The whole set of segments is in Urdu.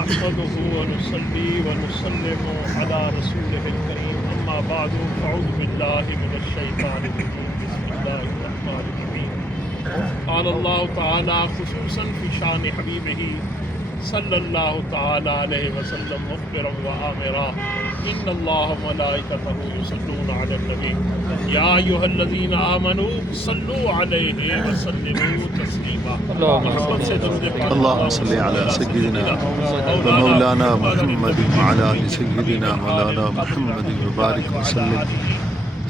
نحمده ونصلي ونسلم على رسوله الكريم أما بعد فأعوذ بالله من الشيطان الرجيم بسم الله الرحمن الرحيم قال الله تعالى خصوصا في شان حبيبه صلى الله تعالى عليه وسلم مخبرا وآمرا إن الله وملائكته يصلون على النبي يا أيها الذين آمنوا صلوا عليه وسلموا تسليما اللهم صل على سيدنا ومولانا محمد وعلى آل سيدنا مولانا محمد وبارك وسلم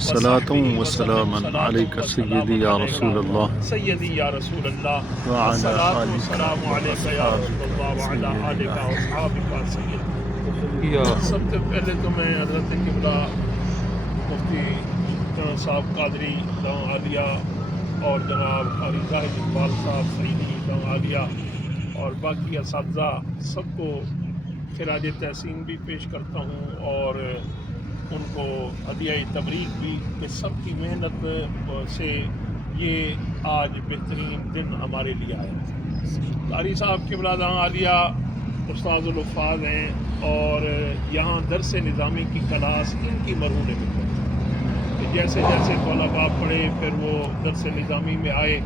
صلاة وسلاما عليك سيدي يا رسول الله سيدي يا رسول الله وعلى الصلاة آلك والسلام عليك يا رسول الله وعلى آلك وأصحابك سيدي یا سب سے پہلے تو میں حضرت قبلہ مفتی صاحب قادری داؤں عالیہ اور جناب قاری زاہد اقبال صاحب سعیدی داؤں عالیہ اور باقی اساتذہ سب کو خراج تحسین بھی پیش کرتا ہوں اور ان کو ہدیہ تبریک بھی کہ سب کی محنت سے یہ آج بہترین دن ہمارے لیے آیا۔ قاری صاحب قبلہ داؤں عالیہ استاد الحفاظ ہیں اور یہاں درس نظامی کی کلاس ان کی مرہون میں کہ جیسے جیسے طلباء پڑھے پھر وہ درس نظامی میں آئے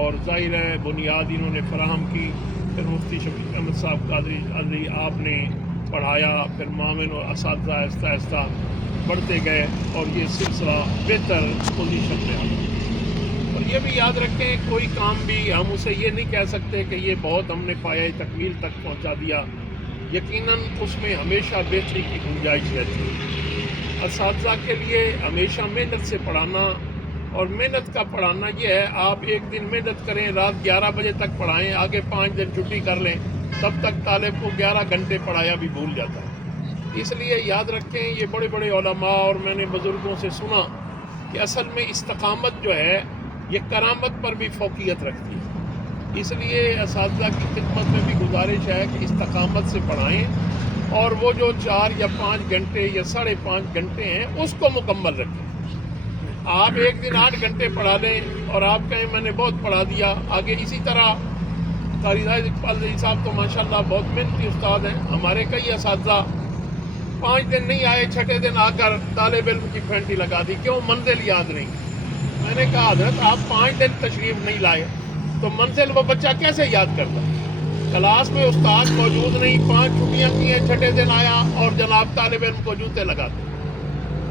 اور ظاہر ہے بنیاد انہوں نے فراہم کی، پھر مفتی شفیق احمد صاحب قادری علی آپ نے پڑھایا، پھر معاون اور اساتذہ آہستہ آہستہ بڑھتے گئے اور یہ سلسلہ بہتر پوزیشن میں آیا۔ اور یہ بھی یاد رکھیں کوئی کام بھی ہم اسے یہ نہیں کہہ سکتے کہ یہ بہت ہم نے پایہ تکمیل تک پہنچا دیا، یقیناً اس میں ہمیشہ بہتری کی گنجائش رہتی ہے۔ اساتذہ کے لیے ہمیشہ محنت سے پڑھانا اور محنت کا پڑھانا یہ ہے آپ ایک دن محنت کریں، رات 11 بجے تک پڑھائیں، آگے 5 دن چھٹی کر لیں، تب تک طالب کو 11 گھنٹے پڑھایا بھی بھول جاتا ہے۔ اس لیے یاد رکھیں یہ بڑے بڑے علماء اور میں نے بزرگوں سے سنا کہ اصل میں استقامت جو ہے یہ کرامت پر بھی فوقیت رکھتی ہے۔ اس لیے اساتذہ کی خدمت میں بھی گزارش ہے کہ استقامت سے پڑھائیں اور وہ جو 4 یا 5 گھنٹے یا 5.5 گھنٹے ہیں اس کو مکمل رکھیں۔ آپ ایک دن 8 گھنٹے پڑھا لیں اور آپ کہیں میں نے بہت پڑھا دیا، آگے اسی طرح قاری زاہد اقبال صاحب تو ماشاءاللہ بہت محنتی استاد ہیں، ہمارے کئی اساتذہ 5 دن نہیں آئے، 6 دن آ کر طالب علم کی پھینٹی لگا دی، کیوں؟ منزل یاد نہیں۔ میں نے کہا حضرت آپ 5 دن تشریف نہیں لائے تو منزل وہ بچہ کیسے یاد کرتا؟ کلاس میں استاد موجود نہیں، 5 چھٹیاں کی ہیں، 6 دن آیا اور جناب طالب علم کو جوتے لگاتے،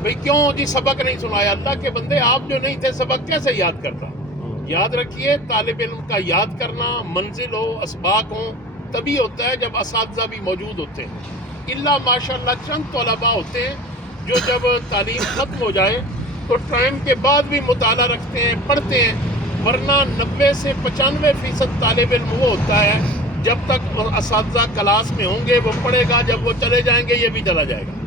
بھئی کیوں جی سبق نہیں سنایا؟ اللہ کے بندے آپ جو نہیں تھے سبق کیسے یاد کرتا؟ یاد رکھیے طالب علم کا یاد کرنا منزل ہو، اسباق ہوں، تبھی ہوتا ہے جب اساتذہ بھی موجود ہوتے ہیں۔ اللہ ماشاءاللہ چند طلباء ہوتے ہیں جو جب تعلیم ختم ہو جائے تو ٹائم کے بعد بھی مطالعہ رکھتے ہیں، پڑھتے ہیں، ورنہ 90 سے 95% طالب علم وہ ہوتا ہے جب تک اساتذہ کلاس میں ہوں گے وہ پڑھے گا، جب وہ چلے جائیں گے یہ بھی چلا جائے گا۔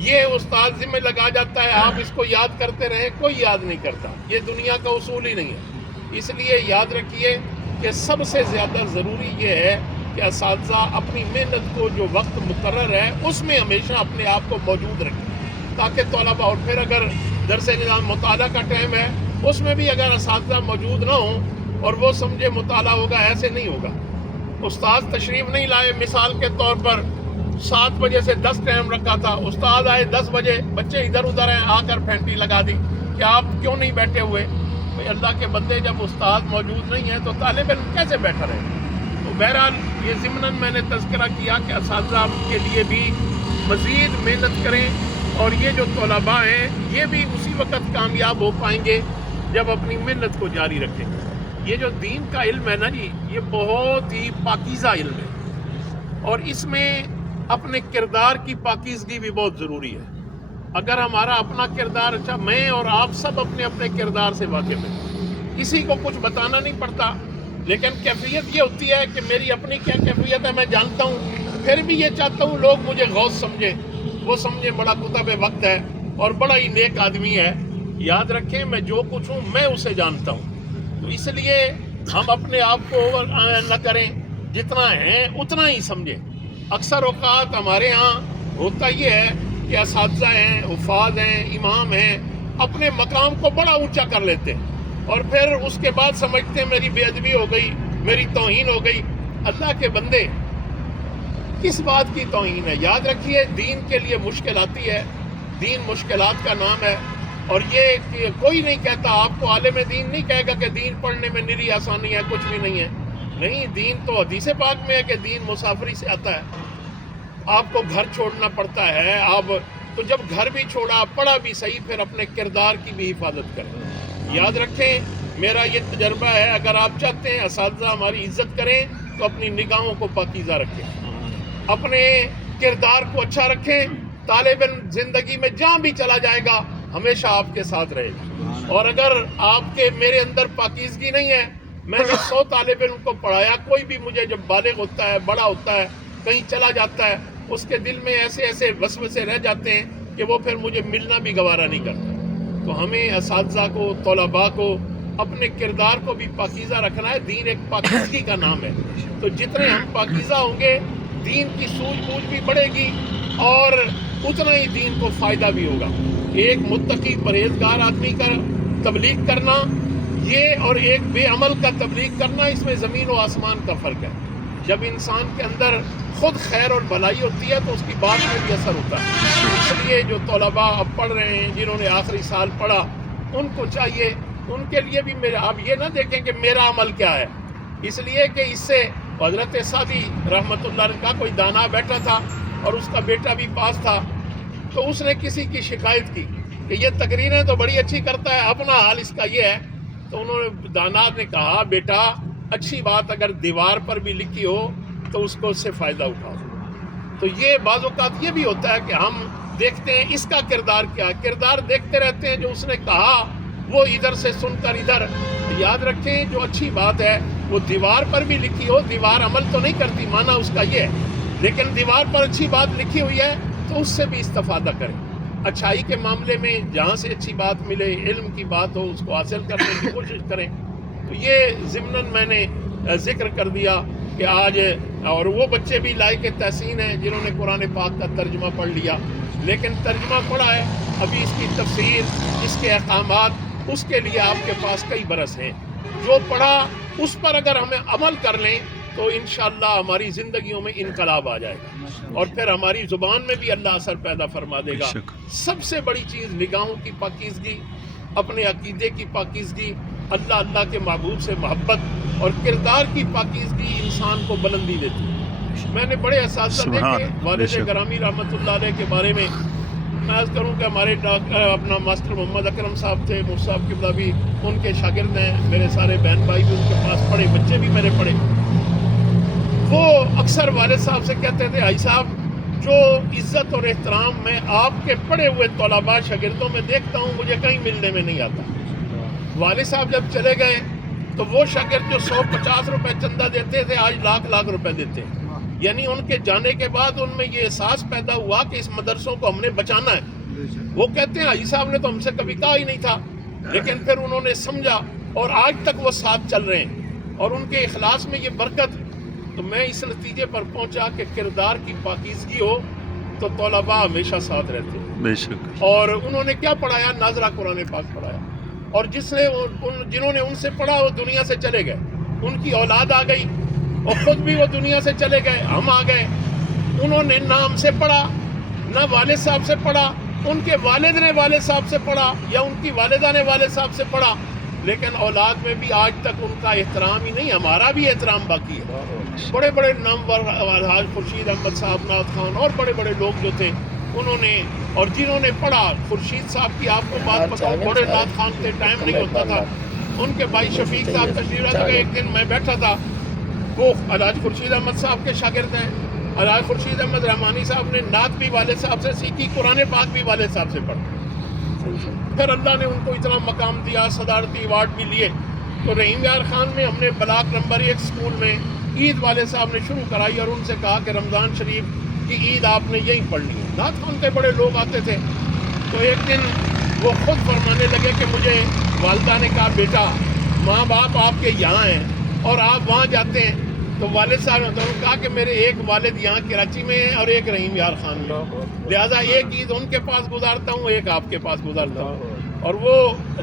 یہ استاد ذمہ لگا جاتا ہے آپ اس کو یاد کرتے رہیں، کوئی یاد نہیں کرتا، یہ دنیا کا اصول ہی نہیں ہے۔ اس لیے یاد رکھیے کہ سب سے زیادہ ضروری یہ ہے کہ اساتذہ اپنی محنت کو جو وقت مقرر ہے اس میں ہمیشہ اپنے آپ کو موجود رکھیں تاکہ طلباء، اور پھر اگر درس نظام مطالعہ کا ٹائم ہے اس میں بھی اگر اساتذہ موجود نہ ہوں اور وہ سمجھے مطالعہ ہوگا، ایسے نہیں ہوگا۔ استاد تشریف نہیں لائے، مثال کے طور پر 7 بجے سے 10 ٹائم رکھا تھا، استاد آئے 10 بجے، بچے ادھر ادھر ہیں، آ کر پھینٹی لگا دی کہ آپ کیوں نہیں بیٹھے ہوئے؟ بھئی اللہ کے بندے جب استاد موجود نہیں ہے تو طالب علم کیسے بیٹھا رہے؟ تو بہرحال یہ ضمناً میں نے تذکرہ کیا کہ اساتذہ کے لیے بھی مزید محنت کریں اور یہ جو طلباء ہیں یہ بھی اسی وقت کامیاب ہو پائیں گے جب اپنی محنت کو جاری رکھیں۔ یہ جو دین کا علم ہے نا جی، یہ بہت ہی پاکیزہ علم ہے اور اس میں اپنے کردار کی پاکیزگی بھی بہت ضروری ہے۔ اگر ہمارا اپنا کردار اچھا، میں اور آپ سب اپنے اپنے کردار سے واقف ہیں، کسی کو کچھ بتانا نہیں پڑتا، لیکن کیفیت یہ ہوتی ہے کہ میری اپنی کیا کیفیت ہے میں جانتا ہوں، پھر بھی یہ چاہتا ہوں لوگ مجھے غوث سمجھیں، وہ سمجھیں بڑا کتب وقت ہے اور بڑا ہی نیک آدمی ہے۔ یاد رکھیں میں جو کچھ ہوں میں اسے جانتا ہوں، تو اس لیے ہم اپنے آپ کو اوور نہ کریں، جتنا ہیں اتنا ہی سمجھیں۔ اکثر اوقات ہمارے ہاں ہوتا یہ ہے کہ اساتذہ ہیں، حفاظ ہیں، امام ہیں، اپنے مقام کو بڑا اونچا کر لیتے ہیں اور پھر اس کے بعد سمجھتے ہیں میری بے ادبی ہو گئی، میری توہین ہو گئی۔ اللہ کے بندے کس بات کی توہین ہے؟ یاد رکھیے دین کے لیے مشکل آتی ہے، دین مشکلات کا نام ہے، اور یہ کہ کوئی نہیں کہتا، آپ کو عالم دین نہیں کہے گا کہ دین پڑھنے میں نری آسانی ہے، کچھ بھی نہیں ہے. نہیں، دین تو حدیث پاک میں ہے کہ دین مسافری سے آتا ہے. آپ کو گھر چھوڑنا پڑتا ہے، آپ تو جب گھر بھی چھوڑا، پڑھا بھی صحیح، پھر اپنے کردار کی بھی حفاظت کریں. یاد رکھیں میرا یہ تجربہ ہے، اگر آپ چاہتے ہیں اساتذہ ہماری عزت کریں تو اپنی نگاہوں کو پاکیزہ رکھیں، اپنے کردار کو اچھا رکھیں. طالب علم زندگی میں جہاں بھی چلا جائے گا ہمیشہ آپ کے ساتھ رہے گا. اور اگر آپ کے میرے اندر پاکیزگی نہیں ہے، میں نے 100 طالب علم کو پڑھایا، کوئی بھی مجھے جب بالغ ہوتا ہے، بڑا ہوتا ہے، کہیں چلا جاتا ہے، اس کے دل میں ایسے ایسے وسوسے رہ جاتے ہیں کہ وہ پھر مجھے ملنا بھی گوارا نہیں کرتا. تو ہمیں اساتذہ کو، طلباء کو اپنے کردار کو بھی پاکیزہ رکھنا ہے. دین ایک پاکیزگی کا نام ہے، تو جتنے ہم پاکیزہ ہوں گے دین کی سوجھ بوجھ بھی بڑھے گی اور اتنا ہی دین کو فائدہ بھی ہوگا. ایک متقی پرہیزگار آدمی کا تبلیغ کرنا یہ اور ایک بے عمل کا تبلیغ کرنا، اس میں زمین و آسمان کا فرق ہے. جب انسان کے اندر خود خیر اور بھلائی ہوتی ہے تو اس کی بات میں بھی اثر ہوتا ہے. اس لیے جو طلباء اب پڑھ رہے ہیں، جنہوں نے آخری سال پڑھا، ان کو چاہیے، ان کے لیے بھی آپ یہ نہ دیکھیں کہ میرا عمل کیا ہے، اس لیے کہ اس سے حضرت سعدی رحمۃ اللہ علیہ کا کوئی دانا بیٹھا تھا اور اس کا بیٹا بھی پاس تھا، تو اس نے کسی کی شکایت کی کہ یہ تقریریں تو بڑی اچھی کرتا ہے، اپنا حال اس کا یہ ہے. تو انہوں نے دانا نے کہا بیٹا اچھی بات اگر دیوار پر بھی لکھی ہو تو اس کو اس سے فائدہ اٹھاؤ. تو یہ بعض اوقات یہ بھی ہوتا ہے کہ ہم دیکھتے ہیں اس کا کردار کیا ہے، کردار دیکھتے رہتے ہیں، جو اس نے کہا وہ ادھر سے سن کر ادھر. یاد رکھیں جو اچھی بات ہے وہ دیوار پر بھی لکھی ہو، دیوار عمل تو نہیں کرتی، معنی اس کا یہ ہے، لیکن دیوار پر اچھی بات لکھی ہوئی ہے تو اس سے بھی استفادہ کریں. اچھائی کے معاملے میں جہاں سے اچھی بات ملے، علم کی بات ہو، اس کو حاصل کرنے کی کوشش کریں. تو یہ ضمناً میں نے ذکر کر دیا کہ آج اور وہ بچے بھی لائق تحسین ہیں جنہوں نے قرآن پاک کا ترجمہ پڑھ لیا، لیکن ترجمہ پڑھا ہے، ابھی اس کی تفسیر، اس کے احکامات، اس کے لیے آپ کے پاس کئی برس ہیں. جو پڑھا اس پر اگر ہمیں عمل کر لیں تو انشاءاللہ ہماری زندگیوں میں انقلاب آ جائے گا، اور پھر ہماری زبان میں بھی اللہ اثر پیدا فرما دے گا. سب سے بڑی چیز نگاہوں کی پاکیزگی، اپنے عقیدے کی پاکیزگی، اللہ کے محبوب سے محبت اور کردار کی پاکیزگی انسان کو بلندی دیتی ہے. میں نے بڑے اساتذہ دیکھے، والد گرامی رحمۃ اللہ علیہ کے بارے میں عرض کروں کہ ہمارے اپنا ماسٹر محمد اکرم صاحب تھے، مفتی صاحب قبلہ بھی ان کے شاگرد ہیں، میرے سارے بہن بھائی بھی ان کے پاس پڑھے، بچے بھی میرے پڑھے. وہ اکثر والد صاحب سے کہتے تھے بھائی صاحب جو عزت اور احترام میں آپ کے پڑھے ہوئے طلباء شاگردوں میں دیکھتا ہوں مجھے کہیں ملنے میں نہیں آتا. والد صاحب جب چلے گئے تو وہ شاگرد جو 150 روپے چندہ دیتے تھے آج لاکھ روپے دیتے ہیں. یعنی ان کے جانے کے بعد ان میں یہ احساس پیدا ہوا کہ اس مدرسوں کو ہم نے بچانا ہے. وہ کہتے ہیں حاجی صاحب نے تو ہم سے کبھی کہا ہی نہیں تھا، لیکن پھر انہوں نے سمجھا اور آج تک وہ ساتھ چل رہے ہیں، اور ان کے اخلاص میں یہ برکت. تو میں اس نتیجے پر پہنچا کہ کردار کی پاکیزگی ہو تو طلباء ہمیشہ ساتھ رہتے ہیں. بے شک. اور انہوں نے کیا پڑھایا؟ ناظرہ قرآن پاک پڑھایا، اور جنہوں نے ان سے پڑھا وہ دنیا سے چلے گئے، ان کی اولاد آ گئی اور خود بھی وہ دنیا سے چلے گئے، ہم آ گئے. انہوں نے نہ ہم سے پڑھا نہ والد صاحب سے پڑھا، ان کے والد نے والد صاحب سے پڑھا یا ان کی والدہ نے والد صاحب سے پڑھا، لیکن اولاد میں بھی آج تک ان کا احترام ہی نہیں، ہمارا بھی احترام باقی ہے. بڑے بڑے نامور حاج خورشید احمد صاحب، نعت خان اور بڑے بڑے لوگ جو تھے انہوں نے، اور جنہوں نے پڑھا، خورشید صاحب کی آپ کو بات بتاؤ، بڑے نعت خان تھے، ٹائم نہیں ہوتا تھا. ان کے بھائی شفیق صاحب تشریف لا گئے. ایک دن میں بیٹھا تھا، وہ حاج خورشید احمد صاحب کے شاگرد ہیں. حاج خورشید احمد رحمانی صاحب نے نعت بھی والد صاحب سے سیکھی، قرآن پاک بھی والد صاحب سے پڑھا. پھر اللہ نے ان کو اتنا مقام دیا، صدارتی ایوارڈ بھی لیے. تو رحیم یار خان میں ہم نے بلاک نمبر 1 اسکول میں عید والد صاحب نے شروع کرائی، اور ان سے کہا کہ رمضان شریف کی عید آپ نے یہیں پڑھنی ہے. نعت خان کے بڑے لوگ آتے تھے. تو ایک دن وہ خود فرمانے لگے کہ مجھے والدہ نے کہا بیٹا ماں باپ آپ کے یہاں ہیں اور آپ وہاں جاتے ہیں. تو والد صاحب نے کہا کہ میرے ایک والد یہاں کراچی میں ہیں اور ایک رحیم یار خان میں، لہٰذا ایک عید ان کے پاس گزارتا ہوں، ایک آپ کے پاس گزارتا ہوں. اور وہ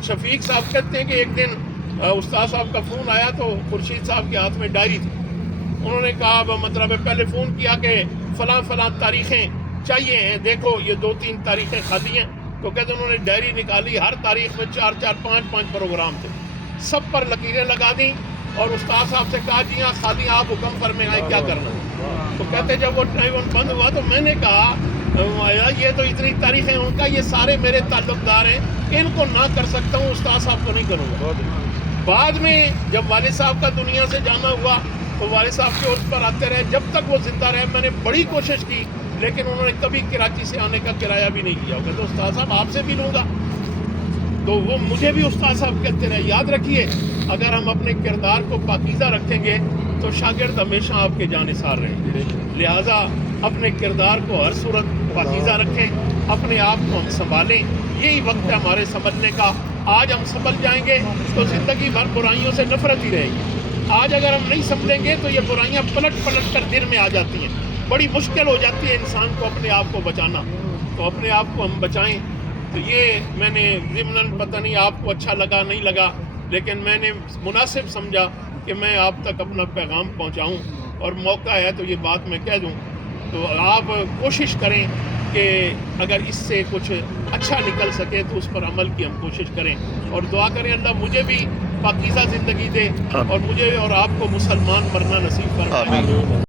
شفیق صاحب کہتے ہیں کہ ایک دن استاد صاحب کا فون آیا تو خورشید صاحب کے ہاتھ میں ڈائری تھی. انہوں نے کہا مطلب پہلے فون کیا کہ فلاں فلاں تاریخیں چاہیے ہیں، دیکھو یہ 2-3 تاریخیں خالی ہیں. تو کہتے انہوں نے ڈائری نکالی، ہر تاریخ میں 4-4 5-5 پروگرام تھے، سب پر لکیریں لگا دیں اور استاد صاحب سے کہا جی ہاں خالی آپ حکم فرمائیں کیا کرنا ہے. تو کہتے جب وہ ٹیلیفون بند ہوا تو میں نے کہا یہ تو اتنی تاریخیں ان کا، یہ سارے میرے تعلق دار ہیں، ان کو نہ کر سکتا ہوں، استاد صاحب کو نہیں کروں گا. بعد میں جب والد صاحب کا دنیا سے جانا ہوا تو والد صاحب کے عرض پر آتے رہے، جب تک وہ زندہ رہے میں نے بڑی کوشش کی، لیکن انہوں نے کبھی کراچی سے آنے کا کرایہ بھی نہیں کیا. کہتے استاد صاحب آپ سے بھی لوں گا. تو وہ مجھے بھی استاد صاحب کہتے رہے یاد رکھیے اگر ہم اپنے کردار کو پاکیزہ رکھیں گے تو شاگرد ہمیشہ آپ کے جانثار رہیں گے. لہٰذا اپنے کردار کو ہر صورت پاکیزہ رکھیں، اپنے آپ کو ہم سنبھالیں، یہی وقت ہے ہمارے سنبھلنے کا. آج ہم سنبھل جائیں گے تو زندگی بھر برائیوں سے نفرت ہی رہے گی. آج اگر ہم نہیں سنبھلیں گے تو یہ برائیاں پلٹ پلٹ کر دل میں آ جاتی ہیں، بڑی مشکل ہو جاتی ہے انسان کو اپنے آپ کو بچانا. تو اپنے آپ کو ہم بچائیں. تو یہ میں نے ضمناً پتہ نہیں آپ کو اچھا لگا نہیں لگا، لیکن میں نے مناسب سمجھا کہ میں آپ تک اپنا پیغام پہنچاؤں، اور موقع ہے تو یہ بات میں کہہ دوں. تو آپ کوشش کریں کہ اگر اس سے کچھ اچھا نکل سکے تو اس پر عمل کی ہم کوشش کریں، اور دعا کریں اللہ مجھے بھی پاکیزہ زندگی دے اور مجھے اور آپ کو مسلمان مرنا نصیب فرمائے.